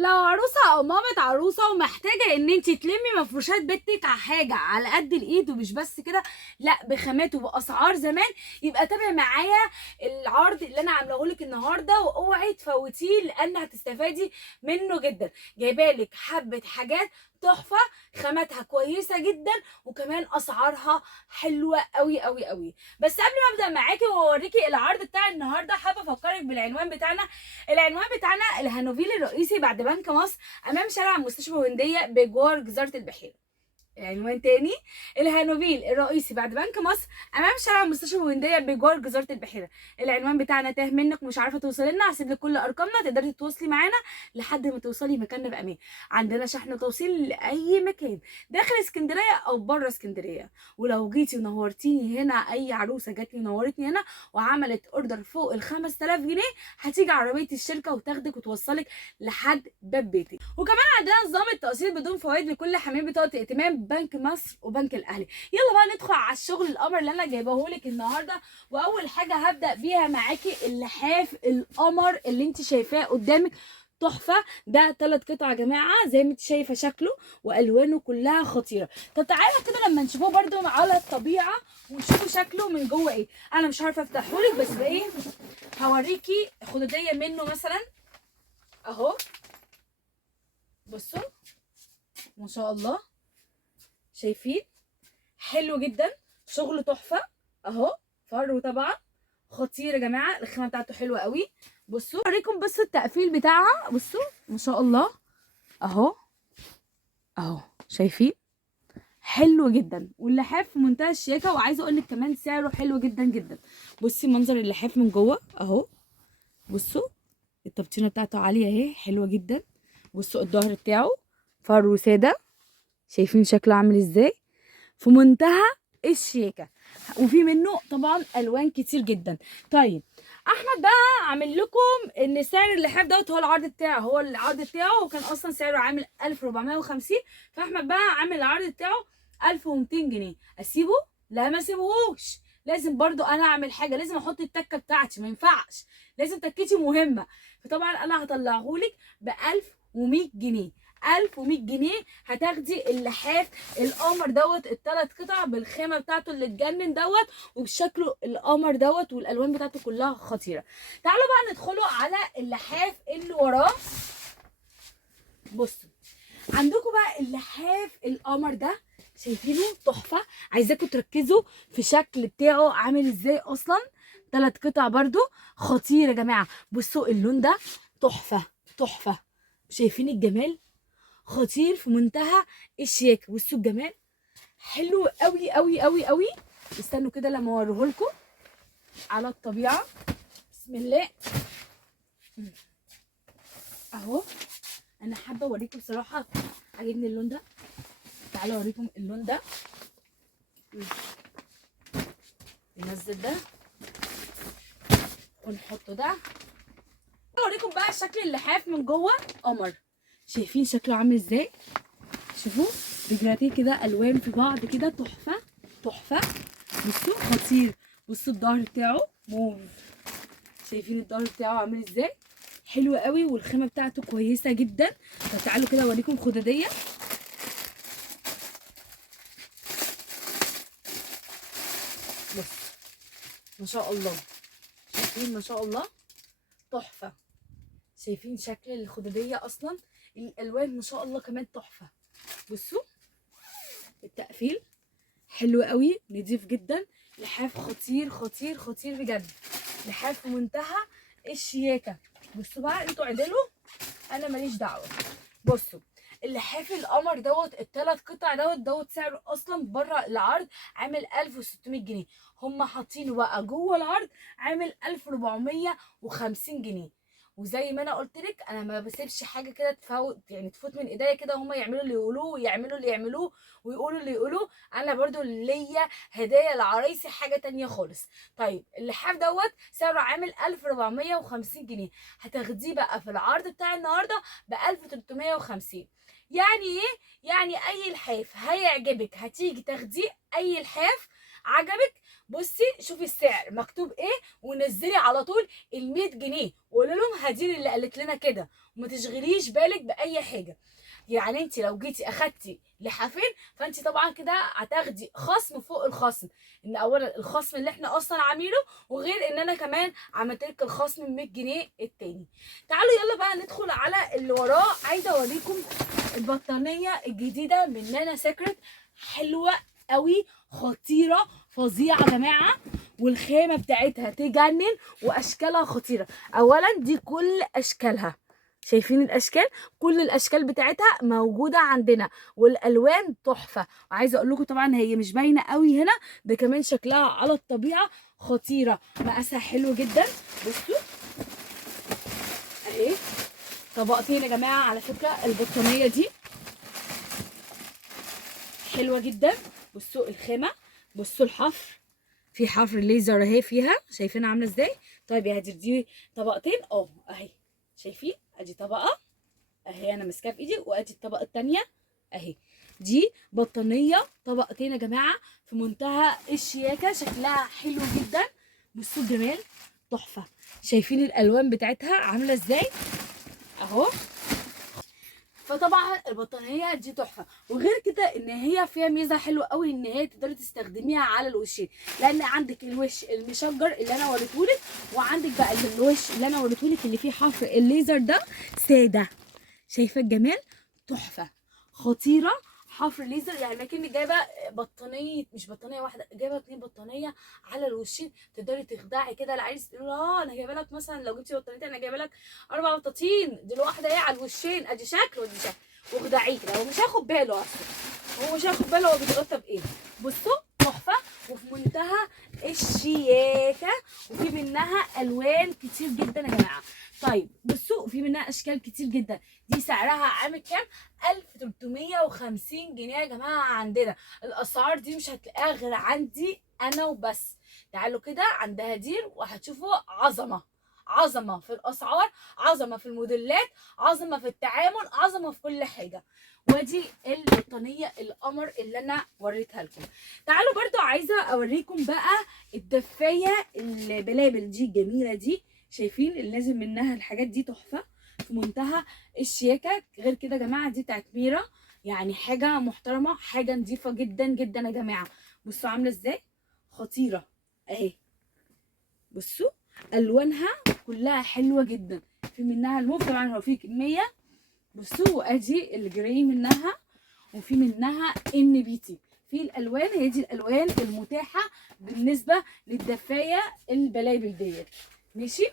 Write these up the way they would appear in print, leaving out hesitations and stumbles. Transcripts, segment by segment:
لو عروسه او مامة عروسه ومحتاجه ان انت تلمي مفروشات بيتك على حاجه على قد الايد ومش بس كده، لا بخامات وباسعار زمان، يبقى تابع معايا العرض اللي انا عاملاه لك النهارده، واوعي تفوتيه لان هتستفادي منه جدا. جايبالك حبه حاجات تحفه، خاماتها كويسه جدا، وكمان اسعارها حلوه قوي قوي قوي. بس قبل ما ابدا معاكي واوريكي العرض بتاع النهارده، حابه افكرك بالعنوان بتاعنا. العنوان بتاعنا الهانوفيل الرئيسي بعد بنك مصر، امام شارع مستشفى هنديه بجوار جزيره البحيره. العنوان تاني: الهانوفيل الرئيسي بعد بنك مصر، امام شارع مستشفى هنديه بجوار جزيره البحيره. العنوان بتاعنا تاه منك ومش عارفه توصلي لنا، هسيب لك كل ارقامنا تقدري تتواصلي معانا لحد ما توصلي مكاننا بامان. عندنا شحن وتوصيل لاي مكان داخل اسكندريه او بره اسكندريه. ولو جيتي ونورتيني هنا، اي عروسه جات لي ونورتني هنا وعملت اوردر فوق ال 5000 جنيه، هتيجي عربيه الشركه وتاخدك وتوصلك لحد باب بيتك. وكمان عندنا نظام التقسيط بدون فوائد لكل حاملين بطاقه ائتمان بنك مصر وبنك الاهلي. يلا بقى ندخل على الشغل القمر اللي انا جايباه لك النهارده. واول حاجه هبدا بيها معاكي اللحاف القمر اللي انت شايفاه قدامك، تحفه. ده 3 قطع يا جماعه، زي ما انت شايفه شكله والوانه كلها خطيره. طب تعالى كده لما نشوفه برده على الطبيعه ونشوفوا شكله من جوه ايه. انا مش عارفه افتحه لك، بس ايه، هوريكي خدوديه منه مثلا اهو. بصوا ما شاء الله، شايفين؟ حلو جدا، شغل تحفه اهو. فرو طبعا خطير يا جماعه، الخامه بتاعته حلوه قوي. بصوا اوريكم بس التقفيل بتاعها، بصوا ما شاء الله اهو. اهو شايفين؟ حلو جدا، واللحاف في منتهى الشياكه. وعايزه اقول لك كمان سعره حلو جدا جدا. بصي منظر اللحاف من جوه اهو. بصوا التبطينه بتاعته عاليه اهي، حلوه جدا. بصوا الظهر بتاعه فرو ساده، شايفين شكله عامل ازاي؟ في منتهى الشياكه. وفي منه طبعا الوان كتير جدا. طيب احمد بقى عامل لكم ان سعر اللحاف دوت هو العرض بتاعه، هو العرض بتاعه وكان اصلا سعره عامل 1450. فاحمد بقى عامل العرض بتاعه 1200 جنيه. اسيبه؟ لا ما اسيبهوش. لازم برضو انا اعمل حاجه، لازم احط التكه بتاعتي، ما ينفعش، لازم تكتي مهمه. فطبعا انا هطلعهولك ب 1100 جنيه. 1100 جنيه هتاخدي اللحاف القمر دوت ال3 قطع بالخامه بتاعته اللي تجنن دوت، وبشكله القمر دوت، والالوان بتاعته كلها خطيره. تعالوا بقى ندخلوا على اللحاف اللي وراه. بصوا عندكم بقى اللحاف القمر ده، شايفينه؟ تحفه. عايزاكم تركزوا في الشكل بتاعه عامل ازاي اصلا. 3 قطع برضو خطير يا جماعه. بصوا اللون ده تحفه تحفه. شايفين الجمال؟ خطير في منتهى الشياكه. بصوا الجمال حلو قوي قوي قوي قوي. استنوا كده لما اوريهولكم على الطبيعه. بسم الله اهو. انا حابه اوريكم بصراحه، عاجبني اللون ده. تعالوا اوريكم اللون ده. ننزل ده ونحط ده. اوريكم بقى شكل اللحاف من جوه قمر. شايفين شكله عامل ازاي؟ شوفوا رجلاتيه كده الوان في بعض كده، تحفه تحفه. بصوا خطير. بصوا الظهر بتاعه موف. شايفين الظهر بتاعه عامل ازاي؟ حلو قوي، والخامه بتاعته كويسه جدا. طب تعالوا كده اوريكم خداديه. بص ما شاء الله، شايفين؟ ما شاء الله تحفه. شايفين شكل الخداديه اصلا؟ الالوان ما شاء الله كمان تحفه. بصوا التقفيل حلو قوي، نضيف جدا. لحاف خطير خطير خطير بجد. لحاف في منتهى الشياكه. بصوا بقى انتوا عدلوا، انا ماليش دعوه. بصوا اللحاف القمر دوت ال3 قطع دوت سعره اصلا بره العرض عامل 1600 جنيه. هم حاطينه بقى جوه العرض عامل 1450 جنيه. وزي ما انا قلت لك، انا ما بسيبش حاجه كده تفوت، يعني تفوت من ايديا كده. هم يعملوا اللي يقولوه ويعملوا اللي يعملوه ويقولوا اللي يقولوه. انا برضو ليا هدايا لعرايسي حاجه تانية خالص. طيب اللحاف دوت سعره عامل 1450 جنيه. هتاخديه بقى في العرض بتاع النهارده ب 1350. يعني ايه؟ يعني اي لحاف هيعجبك هتيجي تاخديه، اي لحاف عجبك بصي شوفي السعر مكتوب ايه ونزلي على طول ال 100 جنيه وقولي لهم هدير اللي قالت لنا كده، وما تشغليش بالك باي حاجه. يعني انت لو جيتي اخدتي لحافين فانت طبعا كده هتاخدي خصم فوق الخصم، ان اولا الخصم اللي احنا اصلا عاملينه، وغير ان انا كمان عملت لك الخصم 100 جنيه التاني. تعالوا يلا بقى ندخل على اللي وراه. عايزه اوريكم البطانيه الجديده من نانا سيكريت، حلوه قوي، خطيره، فظيعه يا جماعه، والخامه بتاعتها تجنن، واشكالها خطيره. اولا دي كل اشكالها، شايفين الاشكال؟ كل الاشكال بتاعتها موجوده عندنا، والالوان تحفه. وعايزه اقول لكم طبعا هي مش باينه قوي هنا، ده كمان شكلها على الطبيعه خطيره، مقاسها حلو جدا. بصوا اهي طبقتين يا جماعه. على فكره البطانيه دي حلوه جدا. بصوا الخامه، بصوا الحفر، في حفر ليزر اهي فيها، شايفينها عامله ازاي؟ طيب يا هدير دي طبقتين اهي، شايفين؟ ادي طبقه اهي انا ماسكاها في ايدي، وادي الطبقه الثانيه اهي. دي بطانيه طبقتين يا جماعه في منتهى الشياكه، شكلها حلو جدا. بصوا الجمال، تحفه. شايفين الالوان بتاعتها عامله ازاي اهو؟ فطبعا البطانيه دي تحفه. وغير كده ان هي فيها ميزه حلوه قوي، ان هي تقدري تستخدميها على الوشين، لان عندك الوش المشجر اللي انا وريتهولك، وعندك بقى الوش اللي انا وريتهولك اللي فيه حفر الليزر ده ساده. شايفه الجمال؟ تحفه خطيره. حفر ليزر يعني كأنك جايبه بطانيه، مش بطانيه واحده، جايبه 2 بطانيه على الوشين. تقدري تخدعي كده العريس، تقولي اه انا جايبه لك مثلا، لو جبتي بطانيتين انا جايبه لك 4 بطاطين، دي الواحده ايه على الوشين، ادي شكل ودي شكل، واخدعيه كده. هو مش هياخد باله اصلا، هو مش هياخد باله هو بيتغطى بايه. بصوا تحفه، وفي منتهى الشياكه، وفي منها الوان كتير جدا يا جماعه. طيب بصوا في منها اشكال كتير جدا. دي سعرها عامل كام؟ 1350 جنيه يا جماعه عندنا. الاسعار دي مش هتلاقيها غير عندي انا وبس. تعالوا كده عند هدير وهتشوفوا عظمه، عظمه في الاسعار، عظمه في الموديلات، عظمه في التعامل، عظمه في كل حاجه. ودي البطانيه القمر اللي انا وريتها لكم. تعالوا برضو عايزه اوريكم بقى الدفايه البلابل دي الجميله دي. شايفين اللي نازل منها الحاجات دي تحفه في منتهى الشياكه. غير كده يا جماعه دي بتاعت ميرا، يعني حاجه محترمه، حاجه نظيفه جدا جدا يا جماعه. بصوا عامله ازاي، خطيره اهي. بصوا الوانها كلها حلوه جدا، في منها الموف طبعا هو فيه كميه. بصوا وادي الجراي منها، وفي منها ان بيتي. في الالوان، هي دي الالوان المتاحه بالنسبه للدفايه البلابل ديت. ماشي،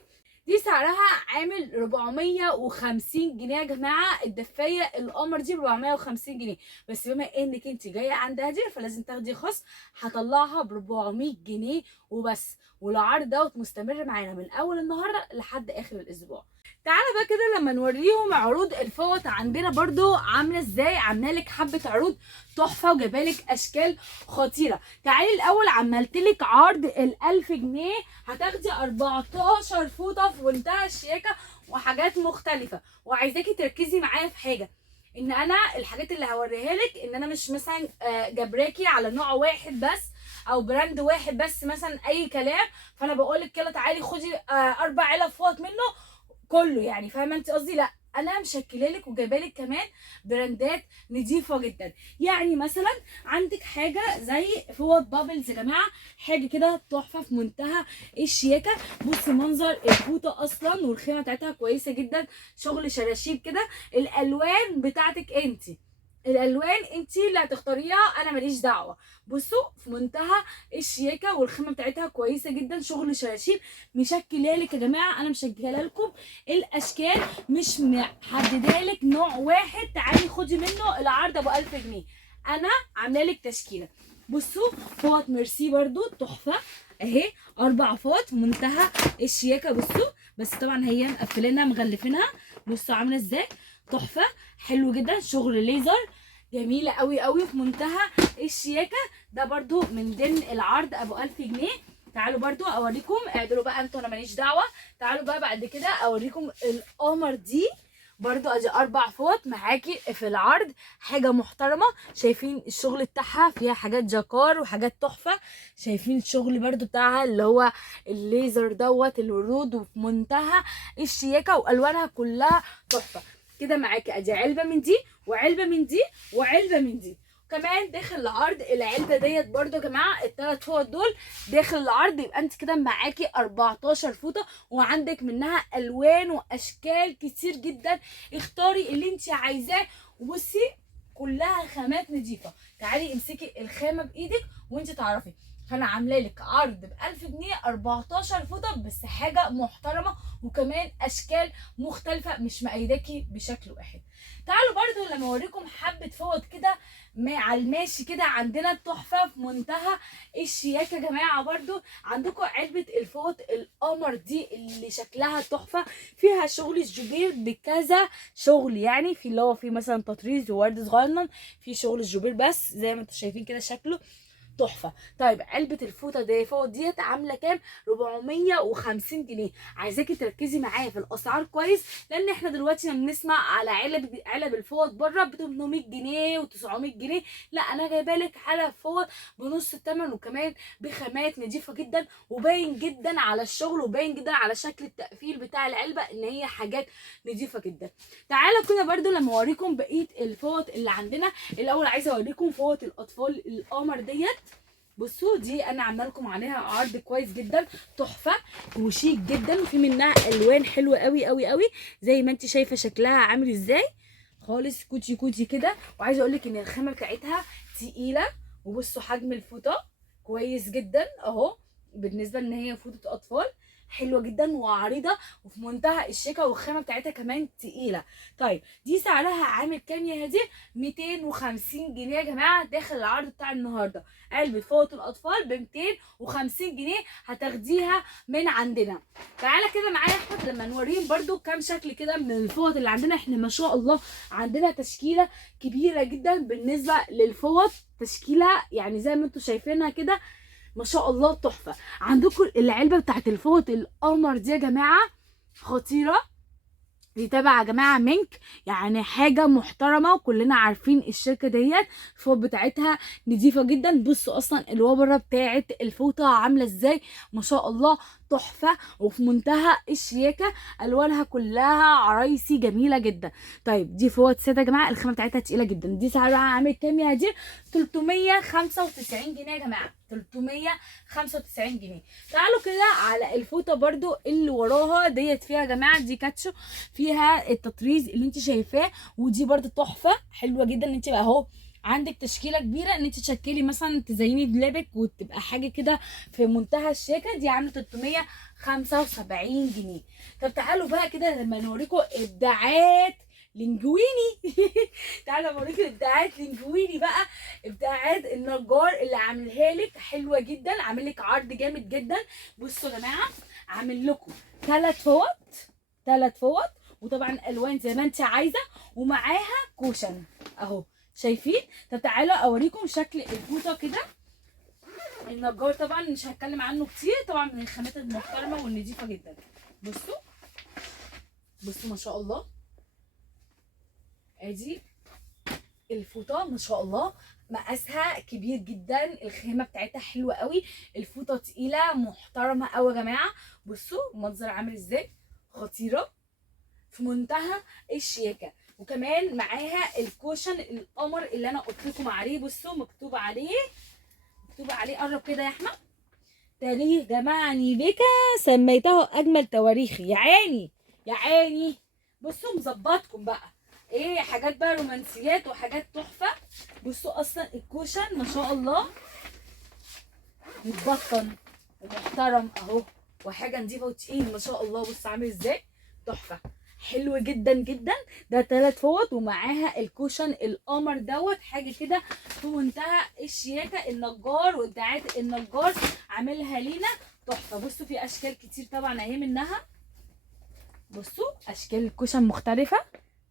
دي سعرها عامل 450 جنيه يا جماعه. الدفايه القمر دي ب 450 جنيه، بس بما انك انت جايه عند هدير فلازم تاخدي خصم، هطلعها ب 400 جنيه وبس. والعرض دوت مستمر معانا من اول النهارده لحد اخر الاسبوع. تعالى بقى كده لما نوريهم عروض الفوط عندنا برضو عامله ازاي. عامله لك حبه عروض تحفه وجايبه لك اشكال خطيره. تعالي الاول عملت لك عرض ال1000 جنيه هتاخدي 14 فوطه في منتهى الشياكه وحاجات مختلفه. وعايزاكي تركزي معايا في حاجه، ان انا الحاجات اللي هوريها لك ان انا مش مثلا جبراكي على نوع واحد بس او براند واحد بس مثلا اي كلام، فانا بقول لك كده تعالي خدي 4 علب فوط منه كله، يعني فاهمه انت قصدي؟ لا انا مشكله لك وجايبه لك كمان براندات نظيفه جدا. يعني مثلا عندك حاجه زي فوط بابلز يا جماعه، حاجه كده تحفه في منتهى الشياكه. بصي منظر الفوطه اصلا والخامه بتاعتها كويسه جدا، شغل شراشيب كده. الالوان بتاعتك انت، الالوان انت اللي هتختاريها، انا ماليش دعوه. بصوا في منتهى الشياكه والخامه بتاعتها كويسه جدا، شغل شراشيب. مشكله لك يا جماعه، انا مشكله لكم الاشكال، مش محدده لك نوع واحد تعالي خدي منه العرض ابو 1000 جنيه. انا عامله لك تشكيله. بصوا فوط ميرسي برضو تحفه اهي، 4 فوط منتهى الشياكه. بصوا بس طبعا هي مقفلينها مغلفينها. بصوا عامله ازاي، تحفه، حلو جدا، شغل ليزر، جميله قوي قوي في منتهى الشياكه. ده برضو من ضمن العرض ابو 1000 جنيه. تعالوا برضو اوريكم، اعدلوا بقى انتوا انا ماليش دعوه. تعالوا بقى بعد كده اوريكم القمر دي. برضو ادي 4 فوط معاكي في العرض، حاجه محترمه. شايفين الشغل بتاعها فيها حاجات جاكار وحاجات تحفه. شايفين الشغل برضو بتاعها اللي هو الليزر دوت الورود، وفي منتهى الشياكه والوانها كلها تحفه. كده معاكي ادي علبه من دي وعلبه من دي وعلبه من دي. كمان داخل العرض العلبه ديت برضو يا جماعه ال3 فوط دول داخل العرض. يبقى انت كده معاكي 14 فوطه، وعندك منها الوان واشكال كتير جدا. اختاري اللي انت عايزاه. وبصي كلها خامات نظيفه. تعالي امسكي الخامه بايدك وانت تعرفي. فانا عامله لك عرض ب 1000 جنيه 14 فوطه، بس حاجه محترمه وكمان اشكال مختلفه مش مقيداكي بشكل واحد. تعالوا برضو لما اوريكم حبه فوط كده على الماشي كده عندنا تحفه في منتهى الشياكه يا جماعه. برضو عندكم علبه الفوط القمر دي اللي شكلها تحفه، فيها شغل الجبير بكذا شغل، يعني في اللي هو في مثلا تطريز وورد صغنن، في شغل الجبير بس زي ما انتم شايفين كده شكله تحفه. طيب علبه الفوطه دي فوط ديت عامله كام؟ 450 جنيه. عايزاكي تركزي معايا في الاسعار كويس، لان احنا دلوقتي بنسمع على علب الفوط بره ب 800 جنيه و900 جنيه. لا انا جايبه لك علب فوط بنص الثمن، وكمان بخامات نظيفه جدا، وباين جدا على الشغل وباين جدا على شكل التقفيل بتاع العلبه ان هي حاجات نظيفه جدا. تعالوا كده برده لما اوريكم بقيه الفوط اللي عندنا. الاول عايزه اوريكم فوط الاطفال القمر ديت. بصوا دي انا عامله لكم عليها عرض كويس جدا، تحفه وشيك جدا، وفي منها الوان حلوه قوي قوي قوي زي ما انت شايفه شكلها عامل ازاي، خالص كوتشي كوتشي كده. وعايزه اقول لك ان الخامه بتاعتها تقيله. وبصوا حجم الفوطه كويس جدا اهو، بالنسبه ان هي فوطه اطفال حلوه جدا وعريضه وفي منتهى الشياكه، والخامه بتاعتها كمان تقيله. طيب دي سعرها عامل كام يا هدي؟ 250 جنيه يا جماعه داخل العرض بتاع النهارده. علبه فوط الاطفال ب 250 جنيه هتاخديها من عندنا. تعالى كده معايا يا احمد لما نوريهم برده كام شكل كده من الفوط اللي عندنا. احنا ما شاء الله عندنا تشكيله كبيره جدا بالنسبه للفوط، تشكيله يعني زي ما انتم شايفينها كده ما شاء الله تحفه. عندكم العلبه بتاعت الفوط القمر دي يا جماعه خطيره، دي تبع يا جماعه مينك، يعني حاجه محترمه وكلنا عارفين الشركه ديت. الفوط بتاعتها نظيفه جدا. بصوا اصلا الوبره بتاعت الفوطه عامله ازاي ما شاء الله تحفه وفي منتهى الشياكه، الوانها كلها عرايسي جميله جدا. طيب دي فوط ساده يا جماعه، الخامه بتاعتها تقيله جدا. دي سعرها عامل كام يا هدير؟ 395 جنيه يا جماعه، 395 جنيه. تعالوا كده على الفوطه برده اللي وراها ديت، فيها يا جماعه دي كاتشو، فيها التطريز اللي انت شايفاه، ودي برده تحفه حلوه جدا. انت بقى اهو عندك تشكيله كبيره ان انت تشكلي مثلا تزيني دولابك وتبقى حاجه كده في منتهى الشياكه. دي عامله 375 جنيه. طب تعالوا بقى كده لما نوريكم ابداعات لينجويني تعالوا اوريكم ابداعات لينجويني بقى، ابداعات النجار اللي عاملها لك حلوه جدا، عامل لك عرض جامد جدا. بصوا يا جماعه عامل لكم 3 فوط وطبعا الوان زي ما انت عايزه، ومعاها كوشن اهو شايفين. طب تعالوا اوريكم شكل الفوطه كده. النجار طبعا مش هتكلم عنه كتير، طبعا من الخامات المحترمه والنظيفه جدا. بصوا بصوا ما شاء الله ادي الفوطه ما شاء الله مقاسها كبير جدا، الخامه بتاعتها حلوه قوي، الفوطه تقيله محترمه قوي يا جماعه. بصوا المنظر عامل ازاي، خطيره في منتهى الشياكه. وكمان معاها الكوشن القمر اللي انا قلت لكم عليه. بصوا مكتوب عليه قرب كده يا احمد، تاريخ جمعني بك سميته اجمل تواريخي. يا عيني يا عيني. بصوا مظبطكم بقى ايه، حاجات بقى رومانسيات وحاجات تحفه. بصوا اصلا الكوشن ما شاء الله متبطن ومحترم اهو، وحاجه نظيفه وتقيل ما شاء الله. بص عامل ازاي تحفه حلو جدا جدا. ده 3 فوط ومعاها الكوشن القمر دوت، حاجه كده في منتهى الشياكه. النجار وابداعات النجار عاملها لينا تحفه. بصوا في اشكال كتير طبعا اهي منها، بصوا اشكال الكوشن مختلفه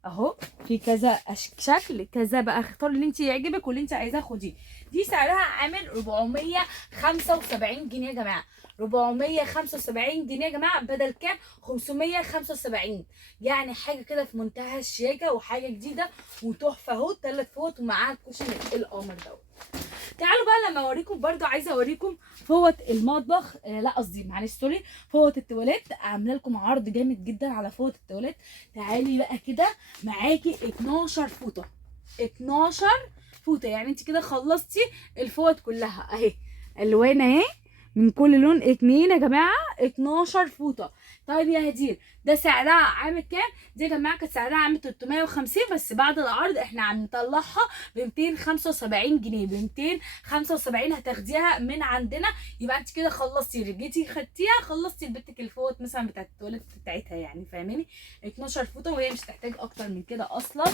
اهو في كذا شكل كذا بقى، اختار اللي انت يعجبك واللي انت عايزاه خديه. دي سعرها عامل 475 جنيه يا جماعه، 475 جنيه يا جماعه بدل كام؟ 575. يعني حاجه كده في منتهى الشياكه وحاجه جديده وتحفه اهو. 3 فوط ومعاها الكوشن القمر دوت. تعالوا بقى لما اوريكم، برضو عايزه اوريكم فوط المطبخ، لا قصدي معلش سوري، فوط التواليت. عامله لكم عرض جامد جدا على فوط التواليت. تعالي بقى كده، معاكي 12 فوطه، 12 فوطه، يعني انت كده خلصتي الفوط كلها اهي، الوان اهي من كل لون 2 يا جماعه، 12 فوطه. طيب يا هدير ده سعرها عامل كام؟ دي يا جماعه كانت سعرها عامل 350، بس بعد العرض احنا عم نطلعها ب 275 جنيه، ب 275 هتاخديها من عندنا. يبقى انت كده خلصتي، رجيتي خدتيها، خلصتي لبنتك الفوط مثلا بتاعت التواليت بتاعتها، يعني فاهماني؟ 12 فوطه وهي مش هتحتاج اكتر من كده اصلا،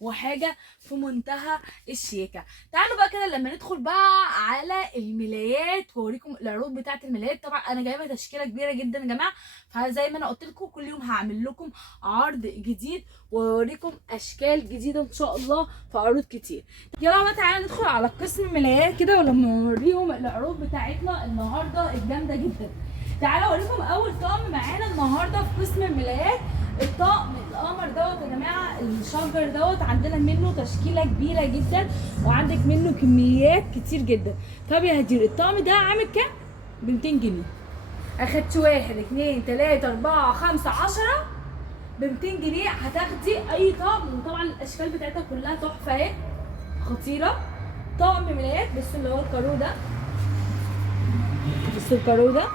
وحاجه في منتهى الشياكه. تعالوا بقى كده لما ندخل بقى على الملايات واوريكم العروض بتاعت الملايات. طبعا انا جايبه تشكيله كبيره جدا يا جماعه، فزي ما انا قلت لكم كل يوم هعمل لكم عرض جديد واوريكم اشكال جديده ان شاء الله في عروض كتير. يلا بقى تعالى ندخل على قسم الملايات كده، ولما نوريهم العروض بتاعتنا النهارده الجامده جدا. تعالى اوريكم اول طقم معانا النهارده في قسم الملايات، الطقم القمر دوت يا جماعه، الشجر دوت عندنا منه تشكيله كبيره جدا وعندك منه كميات كتير جدا. طب يا هدير الطقم ده عامل كام؟ ب 200 جنيه. اخدت 1 2 3 4 5 10 ب 200 جنيه هتاخدي اي طقم. وطبعا الاشكال بتاعتها كلها تحفه اهي، خطيره. طقم ملايات بصوا اللي هو الكارو ده، بصوا الكارو ده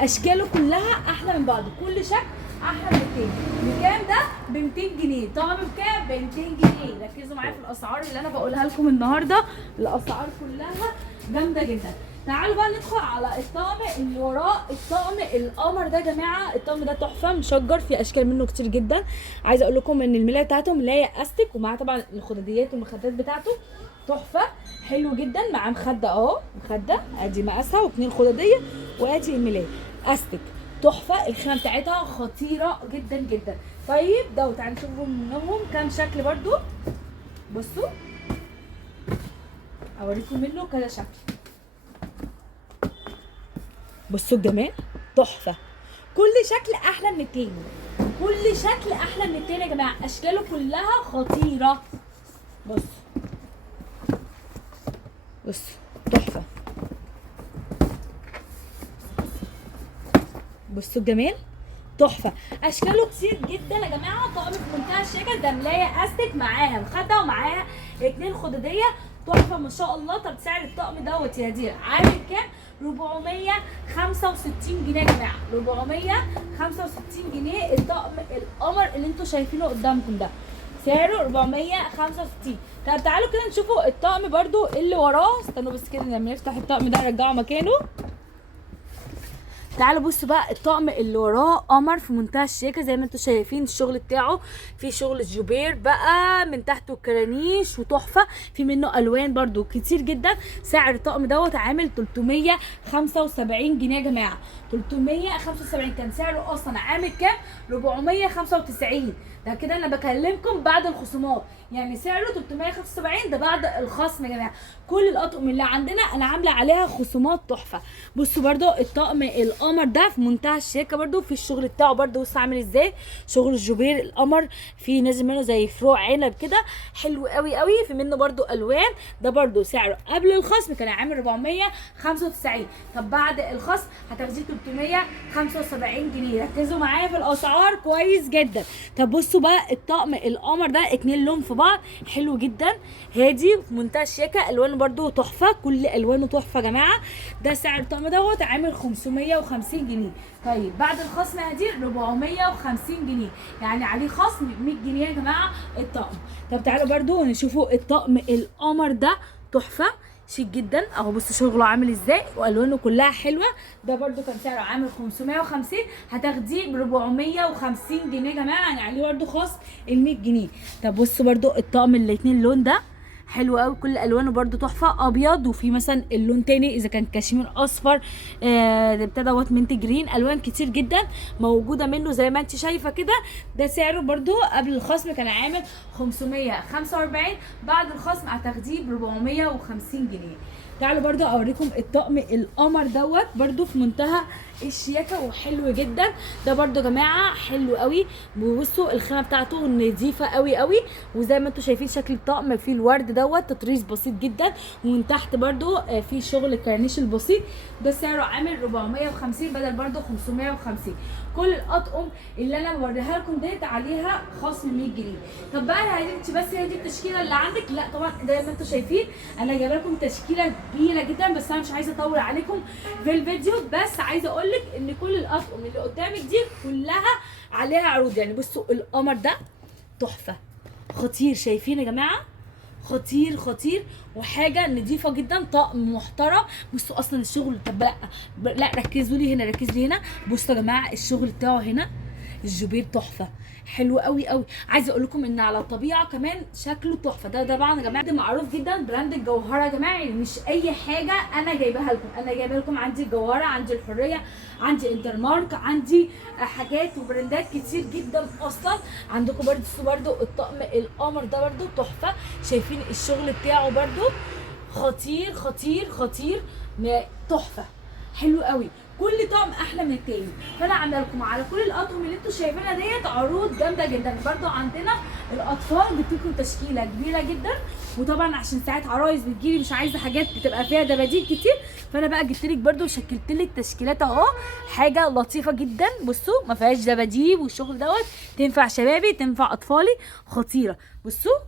اشكاله كلها احلى من بعض، كل شكل احلى من التاني. بكام ده؟ ب 200 جنيه. طقم بكام؟ ب 200 جنيه. ركزوا معايا في الاسعار اللي انا بقولها لكم النهارده، الاسعار كلها جامده جدا. تعالوا بقى ندخل على الطقم اللي وراه، الطقم القمر ده يا جماعه. الطقم ده تحفه، مشجر، في اشكال منه كتير جدا. عايزه اقول لكم ان الملايه بتاعته ملايه استك، ومعاه طبعا الخداديات والمخدات بتاعته تحفه، حلو جدا. معاه مخده اهو، مخده ادي مقاسها واثنين خداديه، وادي الملايه استك تحفه. الخامه بتاعتها خطيره جدا جدا. طيب ده تعالوا نشوفوا منهم كام شكل برضو. بصوا اوريكم منه كذا شكل، بصوا الجمال تحفه. كل شكل احلى من التاني، كل شكل احلى من التاني يا جماعه، اشكاله كلها خطيره. بصوا بصوا تحفه، بصوا الجمال تحفه. اشكاله كتير جدا يا جماعه. طقم في منتهى الشياكه، ده ملايه استك معاها مخده ومعاها 2 خداديه، تحفه ما شاء الله. طب سعر الطقم دوت يا دير عامل كام؟ 465 جنيه يا جماعه، 465 جنيه الطقم القمر اللي انتوا شايفينه قدامكم ده، سعره 465. طب تعالوا كده نشوفوا الطقم برضو اللي وراه. استنوا بس كده لما نفتح الطقم ده نرجعه مكانه. تعالوا بصوا بقى الطقم اللي وراه، قمر في منتهى الشياكه زي ما انتم شايفين. الشغل بتاعه في شغل الجوبير بقى من تحته كرانيش وتحفه، في منه الوان برضو كتير جدا. سعر الطقم دوت عامل 375 جنيه يا جماعه، 375. كان سعره اصلا عامل كام؟ 495. ده كده انا بكلمكم بعد الخصومات، يعني سعره 375 ده بعد الخصم يا جماعه. كل الاطقم اللي عندنا انا عامله عليها خصومات تحفه. بصوا برده الطقم القمر ده في منتهى الشياكه، برده في الشغل بتاعه برده بصوا عامل ازاي، شغل الجوبير القمر، في نازل منه زي فروع عنب كده، حلو قوي قوي. في منه برده الوان. ده برده سعره قبل الخصم كان عامل 495، طب بعد الخصم هتاخديه 375 جنيه. ركزوا معايا في الاسعار كويس جدا. طب بصوا بقى الطقم القمر ده 2 لون في بعض، حلو جدا، هادي في منتهى الشياكه، الوانه برده تحفه، كل الوانه تحفه يا جماعه. ده سعر الطقم دوت عامل 550 جنيه. طيب بعد الخصم هدي 450 جنيه، يعني عليه خصم 100 جنيه يا جماعه الطقم. طب تعالوا برده نشوفوا الطقم القمر ده، تحفه شيك جدا اهو. بصوا شغله عامل ازاي والوانه كلها حلوه. ده برده كان سعره عامل 550، هتاخديه ب 450 جنيه يا جماعه، يعني عليه برده خصم ال 100 جنيه. طب بصوا برده الطقم الاتنين لون ده حلو قوي، كل الوانه برده تحفه، ابيض وفي مثلا اللون تاني اذا كان كشمير اصفر، بتاع دوت منت جرين، الوان كتير جدا موجوده منه زي ما انت شايفه كده. ده سعره برده قبل الخصم كان عامل 545، بعد الخصم هتاخديه ب 450 جنيه. تعالوا برضو اوريكم الطقم القمر دوت برضو في منتهى الشياكه وحلو جدا. ده برضو يا جماعه حلو قوي، بصوا الخامه بتاعته نظيفه قوي قوي، وزي ما انتم شايفين شكل الطقم فيه الورد دوت تطريز بسيط جدا، ومن تحت برضو في شغل الكرنيش البسيط. ده سعره عامل 450 بدل برضو 550. كل الاطقم اللي انا بوريها لكم ديت عليها خصم 100 جنيه. طب بقى يا انت بس هي دي التشكيله اللي عندك؟ لا طبعا، زي ما انتم شايفين انا جايبه لكم تشكيله كبيره جدا، بس انا مش عايزه اطول عليكم في الفيديو، بس عايزه اقول لك ان كل الاطقم اللي قدامك دي كلها عليها عروض. يعني بصوا القمر ده تحفه خطير، شايفين يا جماعه؟ خطير خطير وحاجه نظيفه جدا، طقم محترم. بصوا اصلا الشغل، طب لا ركزوا لي هنا، ركز لي هنا. بصوا يا جماعه الشغل بتاعه هنا الجوبير تحفه، حلو قوي قوي. عايزه اقول لكم ان على الطبيعه كمان شكله تحفه. ده طبعا يا جماعه ده معروف جدا براند الجوهره يا جماعه، يعني مش اي حاجه انا جايباها لكم، انا جايبه لكم عندي الجوهره، عندي الحريه، عندي انترمارك، عندي حاجات وبراندات كتير جدا اصلا. عندكم برده الطقم القمر ده برده تحفه، شايفين الشغل بتاعه برده خطير خطير خطير، تحفه حلو قوي. كل طقم احلى من التاني، فانا عامله لكم على كل الاطقم اللي انتوا شايفينها ديت عروض جامده جدا. برده عندنا الاطفال جبت لكم تشكيله كبيره جدا، وطبعا عشان ساعات عرايس بتجيلي مش عايزه حاجات بتبقى فيها دباديب كتير، فانا بقى جبت لك برده وشكلت لك تشكيلات اهو، حاجه لطيفه جدا. بصوا ما فيهاش دباديب والشغل دوت، تنفع شبابي تنفع اطفالي، خطيره. بصوا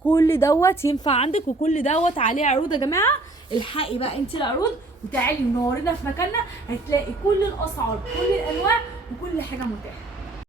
كل دوت ينفع عندك، وكل دوت عليه عروض يا جماعه. الحقي بقى انت العروض وتعالي ونورينا في مكاننا، هتلاقي كل الاسعار كل الانواع وكل حاجه متاحه.